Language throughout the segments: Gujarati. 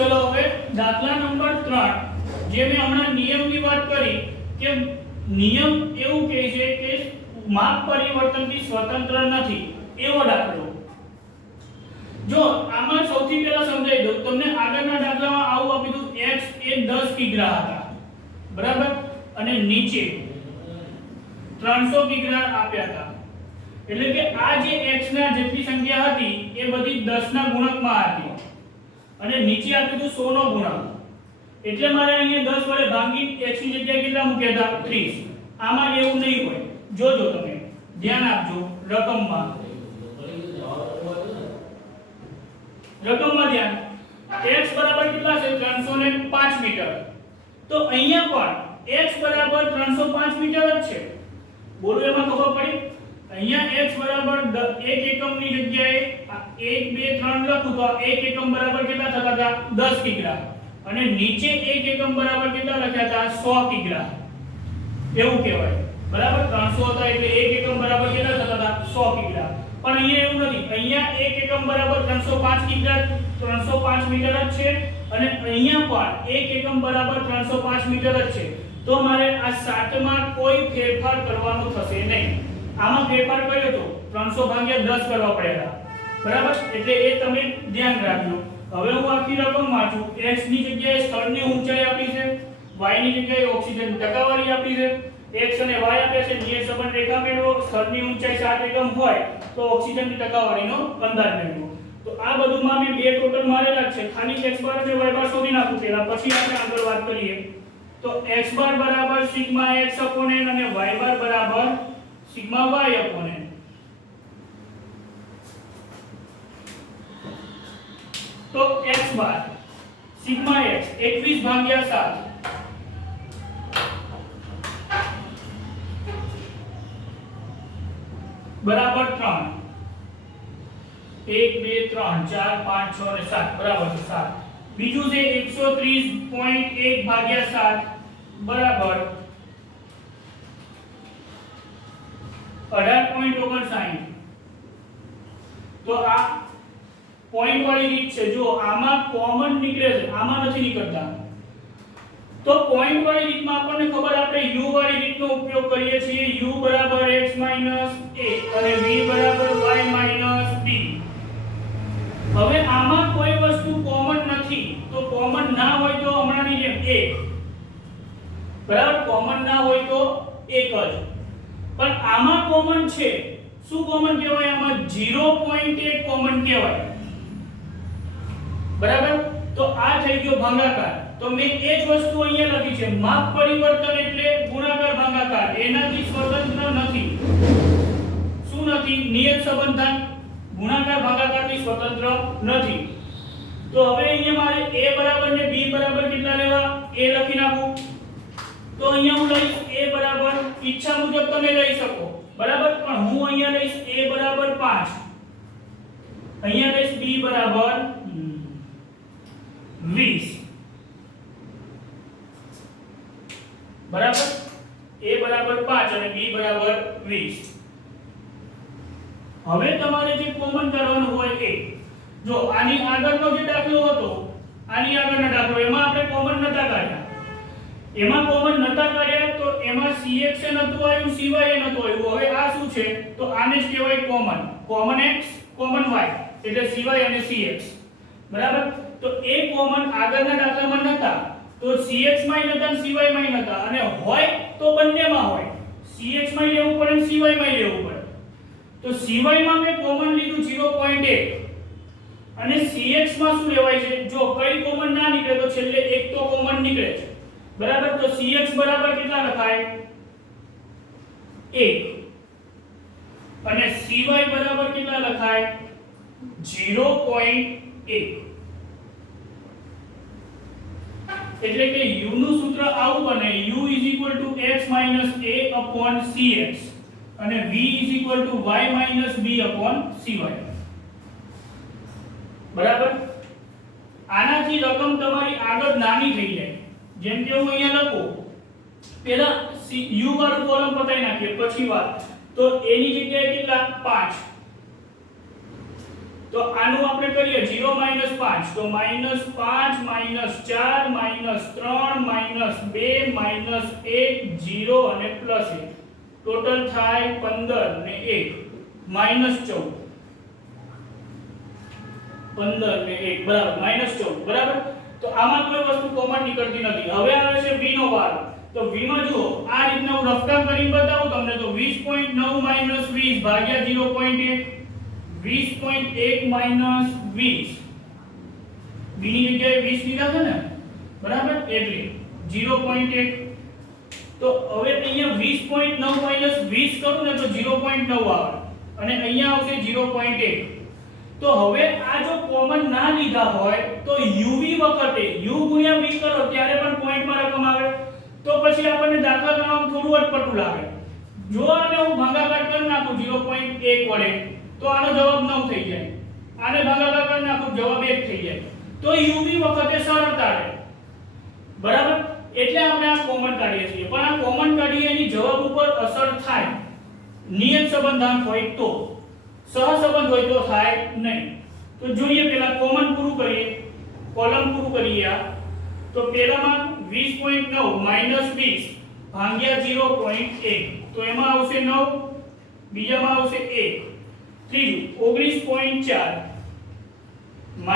चलो હવે દાખલા નંબર 3 જે મેં હમણાં નિયમની વાત કરી કે નિયમ એવું કહે છે કે માપ પરિવર્તનથી સ્વતંત્ર નથી એવો દાખલો જો આમાં સૌથી પહેલા સમજાઈ દઉં તમને આગળના દાખલામાં આવું આપી દઉં x એ 10 કિગ્રા હતા બરાબર અને નીચે 300 કિગ્રા આપ્યા હતા એટલે કે આ જે x ના જેટલી સંખ્યા હતી એ બધી 10 ના ગુણકમાં હતી અને નીચે આપ્યું હતું 100 નો ગુણાંક એટલે મારે અહીંયા 10 વડે ભાગી x ની જગ્યાએ કેટલા મૂક્યા હતા 30 આમાં એવું નહીં હોય જોજો તમે ધ્યાન આપજો રકમમાં ધ્યાન x બરાબર કેટલા છે 305 મીટર તો અહીંયા પણ x બરાબર 305 મીટર જ છે બોલો એમાં ખબર પડી અહીંયા x બરાબર 1 એકમની જગ્યાએ 1 2 3 લખું તો 1 એકમ બરાબર કેટલા થતા હતા 10 કિગ્રા અને નીચે 1 એકમ બરાબર કેટલા લખ્યા હતા 100 કિગ્રા એવું કહેવાય બરાબર 300 હતા એટલે 1 એકમ બરાબર કેટલા થતા હતા 100 કિગ્રા પણ અહીંયા એવું નથી અહીંયા 1 એકમ બરાબર 305 કિગ્રા 305 મીટર જ છે અને અહીંયા પણ 1 એકમ બરાબર 305 મીટર જ છે તો મારે આ 7 માં કોઈ ફેરફાર કરવાનો થશે નહીં આમાં ફેરફાર કર્યો તો 300 ભાગ્યા 10 કરવા પડ્યા બરાબર એટલે એ તમે ધ્યાન રાખજો હવે હું આખી રકમ વાંચું x ની જગ્યાએ સ્થળની ઊંચાઈ આપી છે y ની જગ્યાએ ઓક્સિજન ટકાવારી આપી છે x અને y આપ્યા છે નિયત સંબંધ રેખા મેળવો સ્થળની ઊંચાઈ 7 એકમ હોય તો ઓક્સિજનની ટકાવારીનો અંદાજ મેળવો તો આ બધુંમાં મેં બે ટોટલ મારેલા છે ખાલી x બાર અને y બાર શોધી નાખું પહેલા પછી આપણે આગળ વાત કરીએ તો x બાર બરાબર સિગ્મા x n અને y બાર બરાબર સિગ્મા y n तो x बार सिग्मा x 21 भाग्या 7 बराबर 3 1 2 3 4 5 6 અને 7 બરાબર છે 7 બીજું છે 130.1 ભાગ્યા 7 બરાબર 18.59 તો આ पॉइंट वाली રીત છે જો આમાં કોમન નીકળે છે આમાં નથી નીકળતા તો પોઈન્ટ વાળી રીતમાં આપણને ખબર આપણે u વાળી રીતનો ઉપયોગ કરીએ છીએ u બરાબર x a અને v બરાબર y b હવે આમાં કોઈ વસ્તુ કોમન નથી તો કોમન ના હોય તો હમણાંની જેમ 1 બરાબર કોમન ના હોય તો 1 જ પણ આમાં કોમન છે શું કોમન કહેવાય આમાં 0.1 કોમન કહેવાય બરાબર તો આ થઈ ગયો ભાગાકાર તો મેં એ જ વસ્તુ અહીંયા લખી છે માપ પરિવર્તન એટલે ગુણાકાર ભાગાકાર એનાથી સ્વતંત્ર નથી શું નથી નિયત સંબંધ ગુણાકાર ભાગાકારથી સ્વતંત્ર નથી તો હવે અહીંયા મારે a બરાબર ને b બરાબર કેટલા લેવા a લખી નાખું તો અહીંયા હું લઈશ a બરાબર ઈચ્છા મુજબ તમે લઈ શકો બરાબર પણ હું અહીંયા લઈશ a બરાબર 5 અહીંયા લઈશ b બરાબર 20 बराबर a बराबर 5 અને b बराबर 20 હવે તમારે જે કોમન કરવાનું હોય એ જો આની આગળનો જે દાખલો હતો આની આગળનો દાખલો એમાં આપણે કોમન નતા કાઢ્યા તો એમાં cx એ નતું આવ્યું cy એ નતું આવ્યું હવે આ શું છે તો આને જ કહેવાય કોમન x કોમન y એટલે cy અને cx બરાબર તો એ કોમન આગળના દાખલામાં નતા તો cx માં નતા cy માં નતા અને હોય તો બંનેમાં હોય cx માં લેવું પડે અને cy માં લેવું પડે તો cy માં મેં કોમન લીધું 0.1 અને cx માં શું લેવાય છે જો કઈ કોમન ના નીકળે તો છેલ્લે એક તો કોમન નીકળે છે બરાબર તો cx બરાબર કેટલા લખાય 1 અને cy બરાબર કેટલા લખાય 0.1 એટલે કે u નું સૂત્ર આવું બને u x a cx અને v y b cy બરાબર આનાથી રકમ તમારી આગળ નાની થઈ જાય જેમ કે હું અહીંયા લખું પહેલા u વાળું કોલમ પતાઈ નાખીએ પછી વાત તો a ની જગ્યાએ કેટલા 5 તો આનું આપણે કરીએ 0 - 5 તો -5 - 4 - 3 - 2 - 1 0 અને +1 ટોટલ થાય 15 ને 1 -14 15 ને 1 બરાબર -14 બરાબર। તો આમાં કોઈ વસ્તુ કોમન નીકળતી નથી। હવે આવે છે v નો વારો। તો v માં જુઓ આ રીતના હું રફકામ કરીને બતાવું તમને તો 20.9 - 20 ભાગ્યા 0.1 20.1 - 20 b ની જગ્યાએ 20 લીધા છે ને બરાબર એટલે 0.1 તો હવે અહીંયા 20.9 - 20 કરું ને તો 0.9 આવે અને અહીંયા આવશે 0.1 તો હવે આ જો કોમન ના લીધા હોય તો uv વખતે u ગુણ્યા v કરો ત્યારે પણ પોઈન્ટમાં રકમ આવે તો પછી આપણને દાખલા ગણવામાં થોડું અટપટું લાગે। જો આને હું ભાગાકાર કરી નાખું 0.1 વડે તો આનો જવાબ 9 થઈ જાય, આને ભાગાકાર કરી નાખું જવાબ 1 થઈ જાય તો uv વખતે સરળતા રહે બરાબર। એટલે આપણે આ કોમન કાઢીએ છીએ પણ આ કોમન કાઢીએ એની જવાબ ઉપર અસર થાય નિયત સંબંધાંક હોય તો, સહસંબંધ હોય તો થાય નહીં। તો જોઈએ પહેલા કોમન પૂરું કરીએ, કોલમ પૂરું કરીએ આ તો પહેલામાં 20.9 - 20 ભાગ્યા 0.1 તો એમાં આવશે 9 બીજામાં આવશે 1 ત્રીજું 19.4 -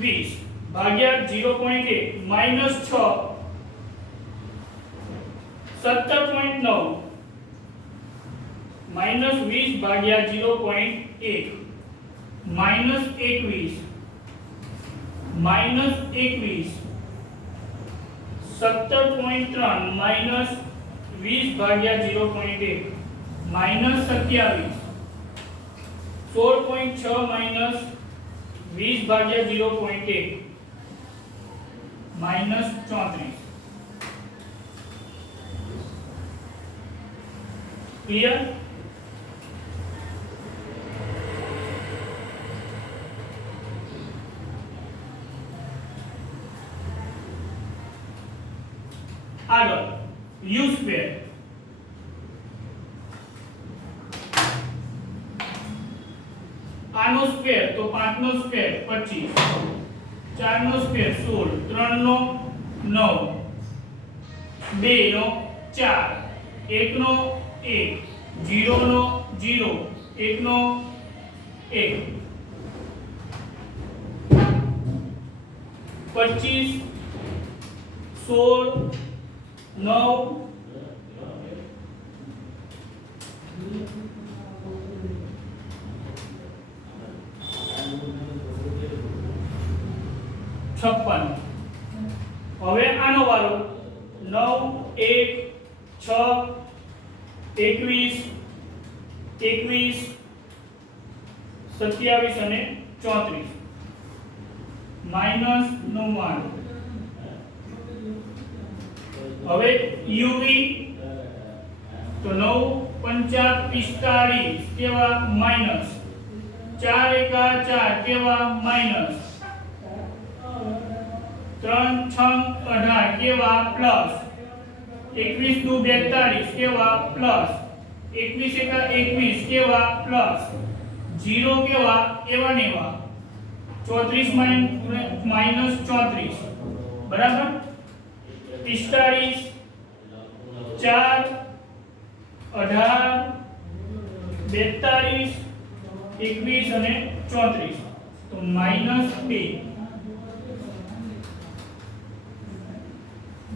20 ભાગ્યા 0.1 -6 17.9 -20 ભાગ્યા 0.1 -21 17.3 -20 ભાગ્યા 0.1 -27 16.6 -20 ભાગ્યા 0.1 -34 ક્લિયર। આગળ u સ્ક્વેર આનો સ્ક્વેર તો 5 નો સ્ક્વેર 25 4 નો સ્ક્વેર 16 3 નો 9 2 નો 4 1 નો 1 0 નો 0 1 નો 1 25 16 9 56 હવે આનો વારો 9 1 6 21 21 27 અને 34 માઈનસ નો માન હવે uv તો 9 5 45 કેવા માઈનસ 4 1 4 કેવા માઈનસ 3 6 18 કેવા પ્લસ 21 નું 42 કેવા પ્લસ 21 1 21 કેવા પ્લસ 0 કેવા એવા નેવા 34 માઈનસ 34 બરાબર 45 4 18 42 21 અને 34 તો -2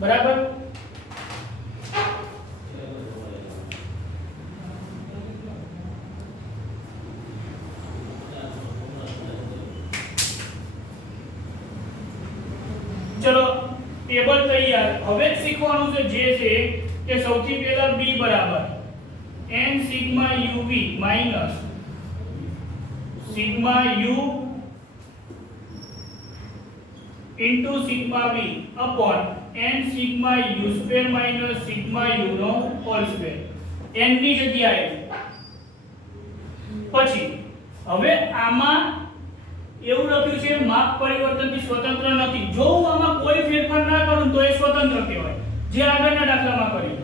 બરાબર। ચલો ટેબલ તૈયાર। હવે શીખવાનું છે જે છે કે સૌથી પહેલા b બરાબર n sigma uv minus sigma u into sigma v upon n sigma u square minus sigma u નો હોલ સ્ક્વેર n ની જગ્યાએ પછી હવે આમાં એવું લખ્યું છે માપ પરિવર્તનથી સ્વતંત્ર નથી। જો હું આમાં કોઈ ફેરફાર ના કરું તો એ સ્વતંત્ર કહેવાય જે આગળના દાખલામાં કર્યું,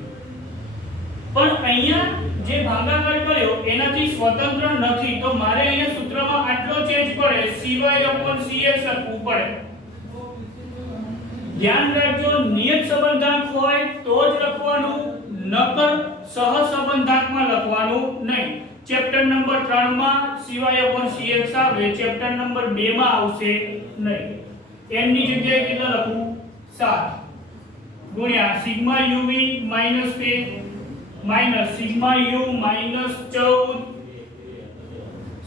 પણ અહીંયા જે ભાગાકાર કર્યો એનાથી સ્વતંત્ર નથી તો મારે અહીંયા સૂત્રમાં આટલો ચેન્જ પડે cy/cx લખવું પડે. ધ્યાન રાખજો નિયત સંબંધાંક હોય તો જ લખવાનું, નકર સહસંબંધાંકમાં લખવાનું નહીં. ચેપ્ટર નંબર 3 માં cy/cx આવે, ચેપ્ટર નંબર 2 માં આવશે નહીં. n ની જગ્યાએ કેટલા લખું? 7 ગુણ્યા sigma uv minus k minus sigma u minus 14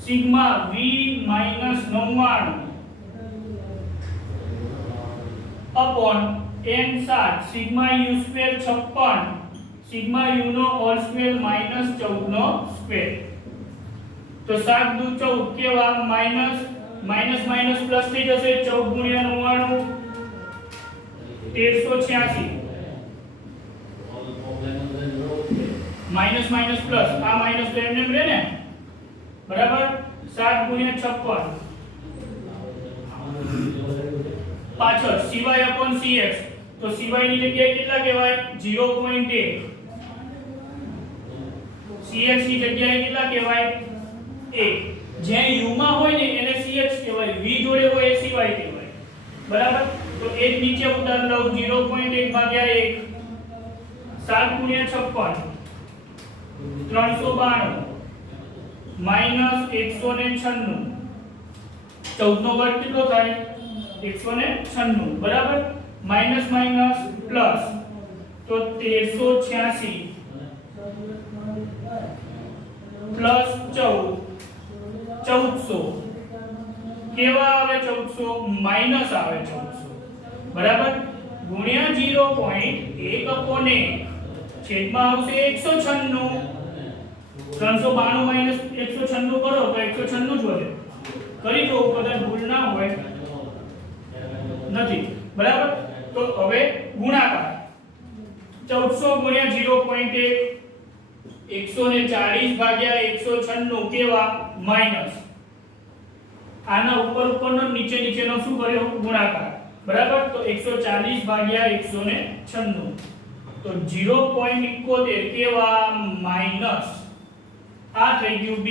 sigma v minus 99 upon n 7 sigma u square 56 sigma u नो होल स्क्वायर माइनस 14 नो स्क्वायर. तो 7 दू 14 केवा माइनस माइनस माइनस प्लस થઈ જશે. 14 ગુણ્યા 99 1386 माइनस माइनस प्लस आ माइनस तो एमने રહે ને બરાબર. 7 ગુણ્યા 56 પાછળ cy/cx તો cy ની જગ્યાએ કેટલા કહેવાય? 0.8. cx ની જગ્યાએ કેટલા કહેવાય? 1. જે u માં હોય ને એને cx કહેવાય, v જોડે હોય એ cy કહેવાય. બરાબર. તો એક નીચે ઉતાર લઉં 0.1 ભાગ્યા 1 7 ગુણ્યા 56 392 માઈનસ 196 14 નો વર્ગ કેટલો થાય? 196 બરાબર. માઈનસ માઈનસ પ્લસ તો 1386 પ્લસ 1400 કેવા આવે? 1400 માઈનસ આવે 1400 બરાબર. ગુણ્યા 0.1 अपॉन 1 છેદમાં આવશે 196. 392 માઈનસ 196 કરો તો 196 જ વધે. કરી દો કદાચ ભૂલ ના હોય નથી બરાબર. તો હવે ગુણાકાર 1400 ગુણ્યા 0.1 140 ભાગ્યા 196 કેવા? માઈનસ. આના ઉપર ઉપરનો નીચે નીચેનો શું કર્યો? ગુણાકાર બરાબર. તો 140 ભાગ્યા 196 તો 0.71 કેવા? માઈનસ. આ થઈ ગયું b.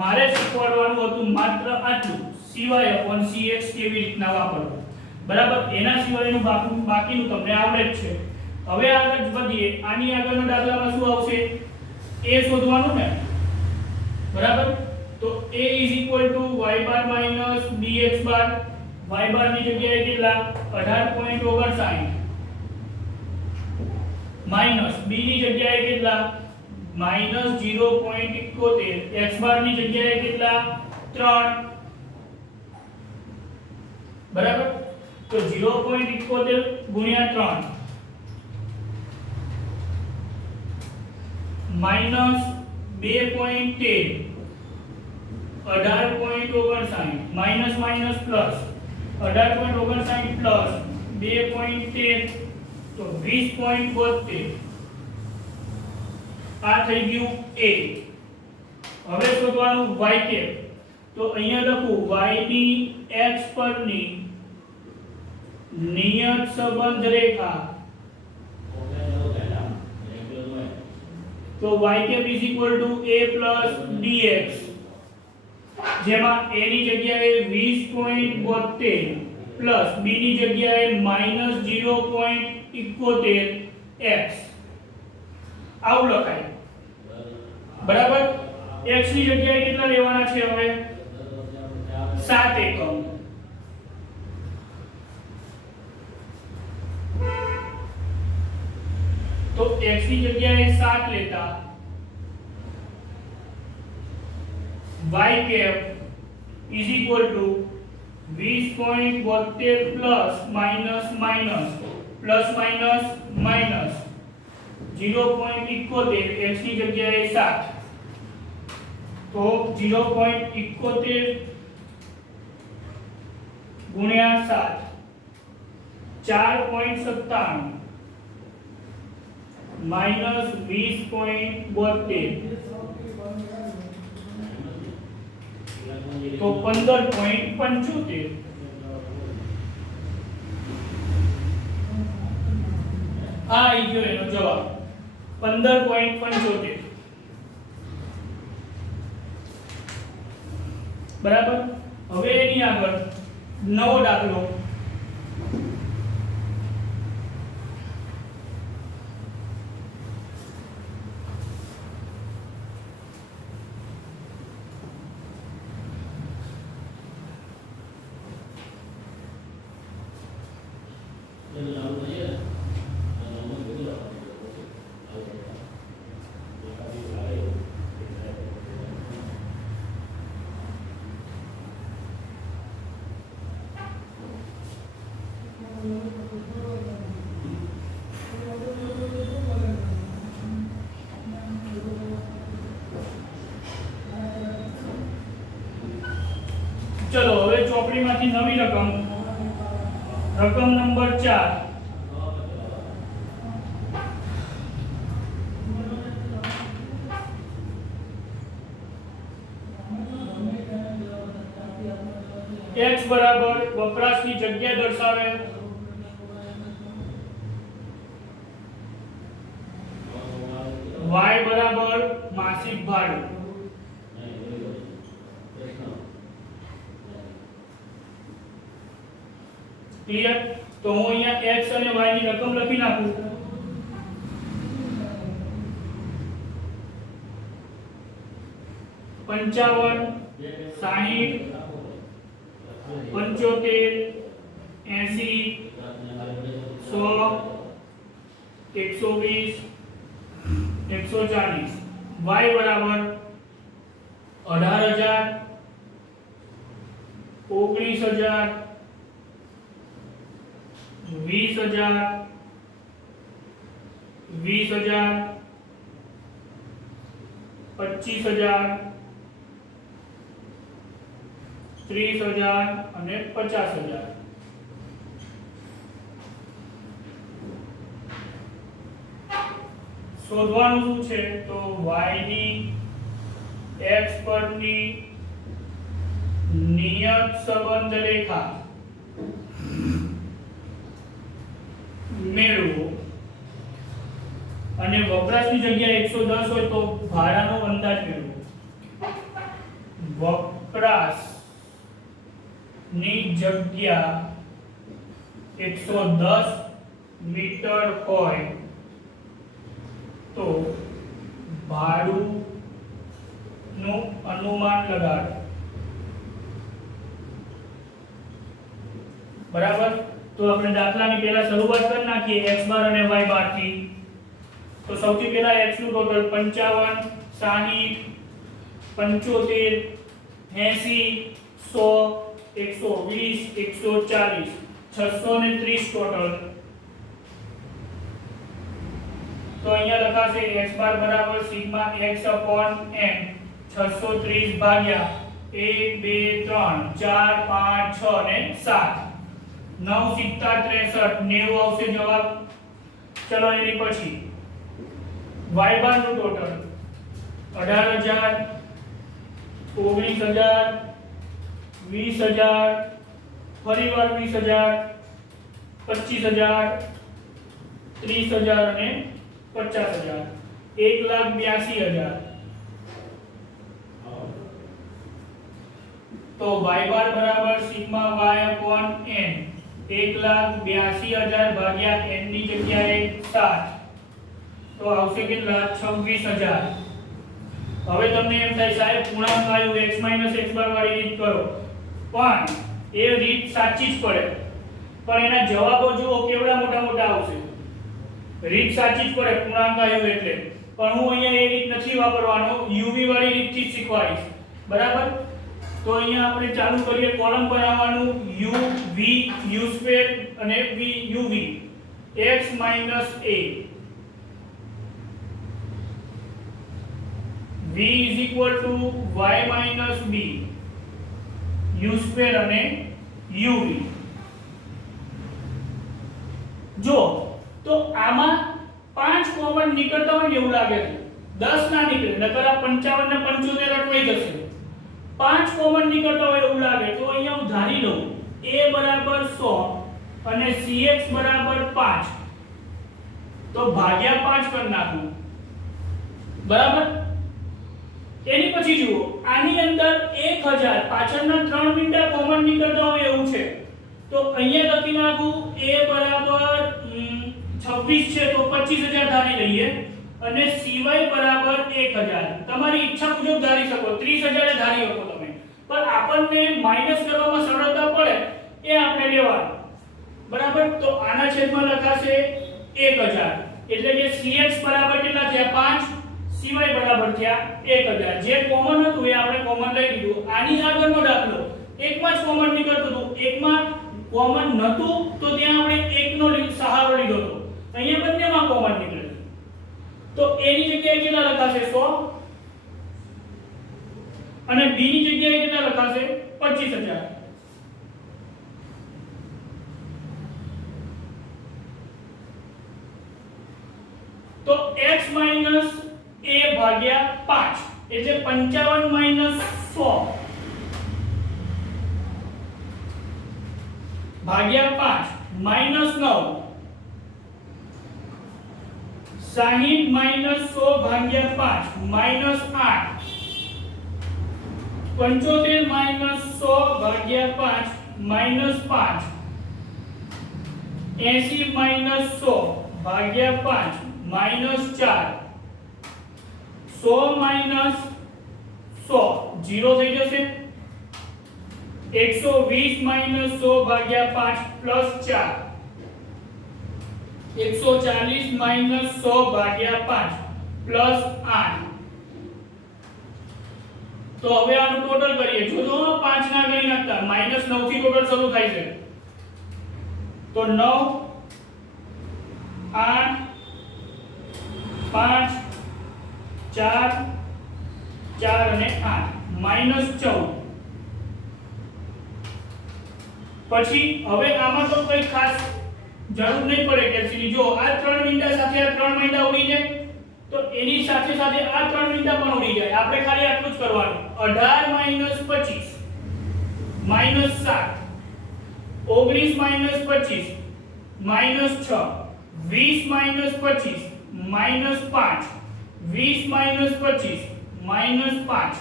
મારે શીખવાડવાનું હતું માત્ર આટલું, cy/cx કેવી રીતના વાપરવું બરાબર. એના સિવાયનું બાકીનું તમને આવડે જ છે. હવે આગળ વધીએ. આની આગળના દાખલામાં શું આવશે? a શોધવાનું ને બરાબર. તો a y bar minus bx bar. y બાર ની જગ્યાએ કેટલા? 18.59 માઈનસ b ની જગ્યાએ કેટલા? માઈનસ 0.71 x બાર ની જગ્યાએ કેટલા? 3 બરાબર. તો 0.71 ગુણ્યા 3 minus 2.13 18.59 minus minus plus 18.59 plus 2.13 તો 20.72 આ થઈ ગયું a. હવે શોધવાનું y કેપ. તો અહીંયા લખું y ની x પરની નિયત સંબંધ રેખા. તો y કેપ a dx જેમાં a ની જગ્યાએ 20.72 પ્લસ b ની જગ્યાએ માઈનસ 0.71 x આવું લખાય બરાબર. x ની જગ્યાએ કેટલા લેવાના છે? હવે 7 એકમ. તો x ની જગ્યાએ 7 લેતા y cap is equal to 20.72 plus minus minus plus minus minus 0.71 x ની જગ્યાએ 7 તો 0.71 ગુણ્યા 7 4.97 માઈનસ 20.72 તો 15.75 આ આવી ગયો એનો જવાબ 15.75 બરાબર. હવે એની આગળ નવો દાખલો. चलो હવે ચોપડીમાંથી નવી રકમ નંબર 4 x બરાબર વપરાશની જગ્યા દર્શાવે, y બરાબર માસિક ભાડું. ક્લિયર? તો હું અહીંયા x અને y ની રકમ લખી નાખું. પંચાવન, 60, 75, 80, 100, 120, 140. y બરાબર 18,000, 19,000, 20,000, 20,000, 25,000, 30,000 અને 50,000. શોધવાનું શું છે? તો y ની x પરની નિયત સંબંધ રેખા મેળવો અને વપરાશની જગ્યા 110 હોય તો ભાડાનો અંદાજ મેળવો. વપરાશ ની જગ્યા 110 મીટર હોય તો ભાડું નું અનુમાન લગાડો. બરાબર? તો આપણે દાખલાની પહેલા શરૂઆત કરી નાખીએ x બાર અને y બાર થી. તો સૌથી પહેલા x નું ટોટલ 55, 60, 75, 80, 100, 120, 140, 630 ટોટલ. તો અહીંયા લખાશે x બાર બરાબર સિગ્મા x upon n 630 ભાગ્યા 1 2 3 4 5 6 અને 7 9 સિત્તા 63 90 આવશે જવાબ. ચલો એની પછી y બાર નું ટોટલ 18,000, 19,000, 20,000, ફરીવાર 20,000, 25,000, 30,000 અને 50,000. 1,82,000. તો y બાર બરાબર સિગ્મા y upon n 1,82,000 ભાગ્યા n ની જગ્યાએ 7 તો આવશે કેટલા? 26,000. હવે તમને એમ થાય સાહેબ પૂર્ણાંક આવ્યું x x બાર વાળી રીત કરો, પણ એ રીત સાચી જ પડે, પણ એના જવાબો જુઓ કેવડા મોટા મોટા આવશે. રીત સાચી જ પડે પૂર્ણાંક આવ્યું એટલે, પણ હું અહીંયા એ રીત નથી વાપરવાનો, uv વાળી રીતથી જ શીખવાડીશ. બરાબર? તો અહીંયા આપણે ચાલુ કરીએ કોલમ બનાવવાનું. u v u સ્ક્વેર અને v uv x a v is equal to y minus b u square અને uv. જો તો આમાં 5 કોમન નીકળતા હોય એવું લાગે છે, 10 ના નીકળે, નકર આ 55 ને 75 અટવાઈ જશે. 5 કોમન નીકળતા હોય એવું લાગે તો અહીંયા હું ધારી લઉં a બરાબર 100 અને cx બરાબર 5, તો ભાગ્યા 5 કરી નાખું. બરાબર? એની પછી જુઓ આની અંદર 1000 પાછળના 3 મીંડા કોમન નીકળતા તો અહીંયા લખી નાખું a બરાબર 26 છે તો 25000 ધારી લઈએ અને cy બરાબર 1000 તમારી ઈચ્છા મુજબ ધારી શકો 30000 એ ધારી શકો તમે પણ આપણને માઈનસ કરવામાં સરળતા પડે એ આપણે લેવાનું બરાબર તો આના છેદમાં લખાશે 1000 એટલે કે cx બરાબર કેટલા થયા 5 cy બરાબર થયા 1000 જે કોમન હતું એ આપણે કોમન લઈ લીધું આની આગળનો દાખલો એકમાં જ કોમન નીકળતું હતું એકમાં કોમન નતું તો ત્યાં આપણે એકનો સહારો લીધો હતો અહીંયા બંનેમાં કોમન નીકળે તો a ની જગ્યાએ કેટલા લખાશે 100 અને b ની જગ્યાએ કેટલા લખાશે 25000 તો x a ભાગ્યા 5 એટલે 55 100 ભાગ્યા 5 -9 60 100 ભાગ્યા 5 -8 75 100 ભાગ્યા 5 -5 80 100 ભાગ્યા 5 -4 100 100 0 થઈ જશે 120 100 ભાગ્યા 5 +4 140 100 ભાગ્યા 5 +8 તો હવે આનું ટોટલ કરીએ જો 5 ના ગણી નાખતા -9 થી ટોટલ શરૂ થાય છે તો 9 8 5 4 4 અને 8 -14 પછી હવે આમાં તો કોઈ ખાસ જરૂર નહીં પડે કેલ્સીની જો આ 3 મીંડા સાથે આ 3 મીંડા ઉડી જાય તો એની સાથે સાથે આ 3 મીંડા પણ ઉડી જાય આપણે ખાલી આટલું જ કરવાનું 18 - 25 -7 19 - 25 -6 20 - 25 -5 20 - 25 -5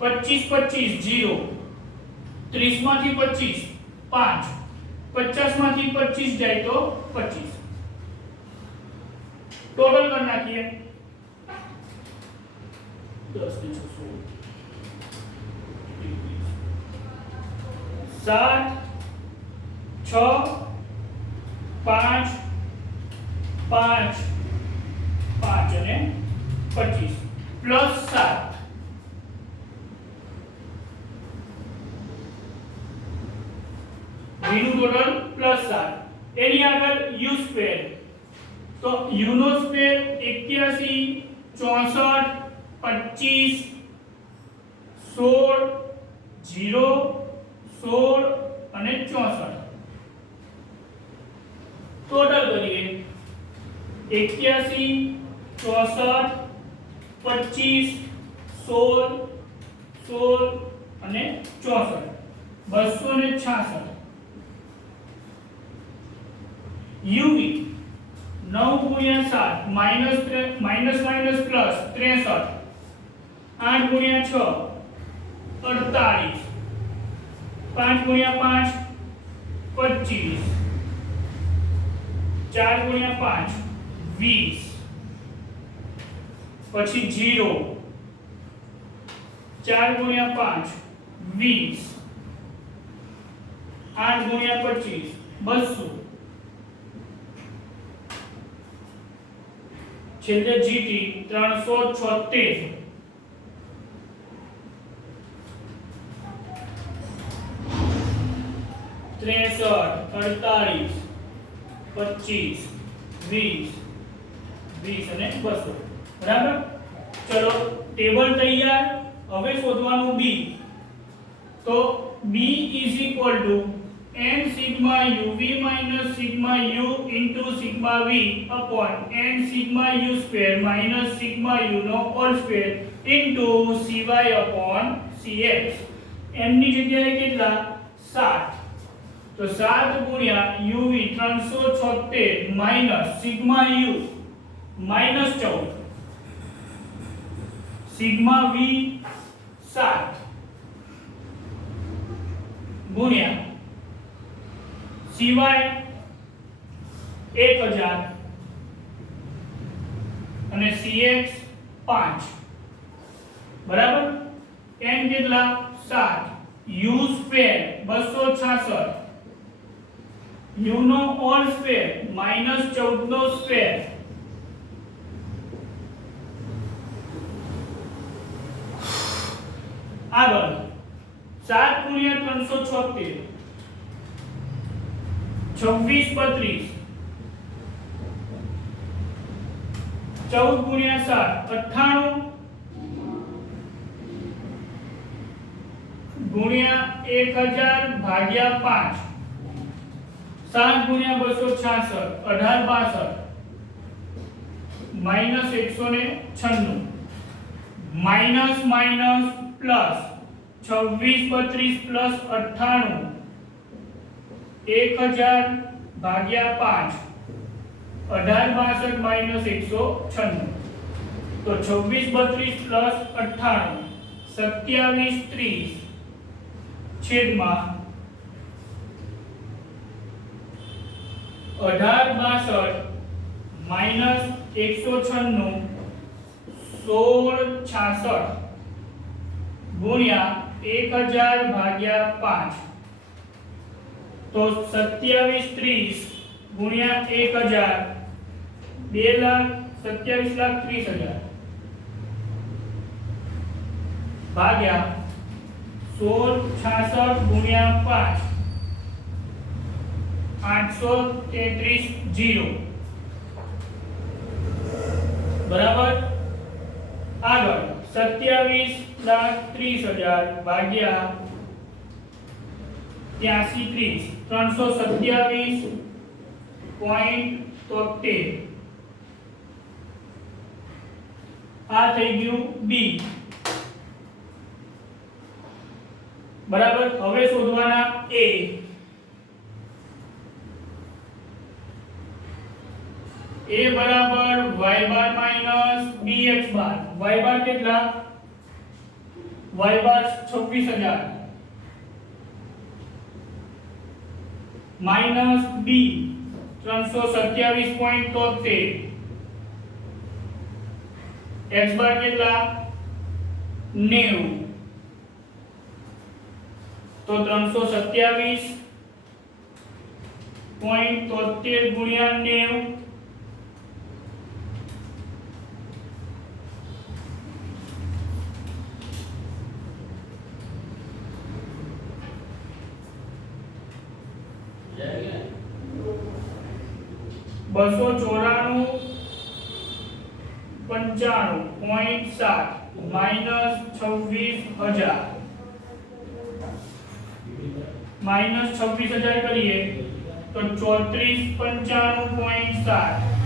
25 25 0 30 માંથી 25 5 50 માંથી 25 જાય તો 25 टोटल कर नाखिए 10 16 7 6 5 5 5 અને 25 પ્લસ 7 v નું ટોટલ પ્લસ 7 એની આગળ u સ્ક્વેર तो u નો સ્ક્વેર 81 64 25 16 0 16 અને 64 ટોટલ કરીએ 81 64 25 16 16 અને 64 266 uv 9 × 7 માઈનસ પ્લસ 63 8 × 6 48 5 × 5 25 4 × 5 20 પછી 0 4 × 5 20 8 × 25 200 છેલ્લે જીટી 376 48 25 20 20 અને 200 બરાબર ચલો ટેબલ તૈયાર હવે શોધવાનું b તો b n sigma uv minus sigma u into sigma v upon n sigma u square minus sigma u no whole square into cy upon cx n ની જગ્યાએ કેટલા 7 તો 7 ગુણ્યા uv 376 minus sigma u minus 14 sigma v 7 ગુણ્યા CY 1000 અને CX 5 બરાબર n કેટલા 7 U સ્ક્વેર 266 U નો હોલ સ્ક્વેર -14 નો સ્ક્વેર આગળ 7 ગુણ્યા 376 26 32 14 ગુણ્યા 7 98 ગુણ્યા 1000 ભાગ્યા 5 7 ગુણ્યા 266 1862 -196 માઈનસ માઈનસ પ્લસ 26 32 પ્લસ 98 1000 ભાગ્યા 5 1862 -196 તો 26 32 પ્લસ 98 27 30 છેદમાં 1862 માઈનસ 196 1666 ગુણ્યા 1000 ભાગ્યા 5 તો 2730 ગુણ્યા 1000 2,27,30,000 ભાગ્યા 1666 ગુણ્યા 5 833 0 બરાબર આગળ 27,30,000 ભાગ્યા 83 327.73 આ થઈ ગયું બી બરાબર હવે શોધવાના એ બરાબર y બાર માઈનસ bx બાર y બાર કેટલા y બાર 26000 માઈનસ b 327.73 x બાર કેટલા 90 તો 327.73 ગુણ્યા 90 294.95.7 માઈનસ 26000 માઈનસ 26000 કરીએ તો 3495.7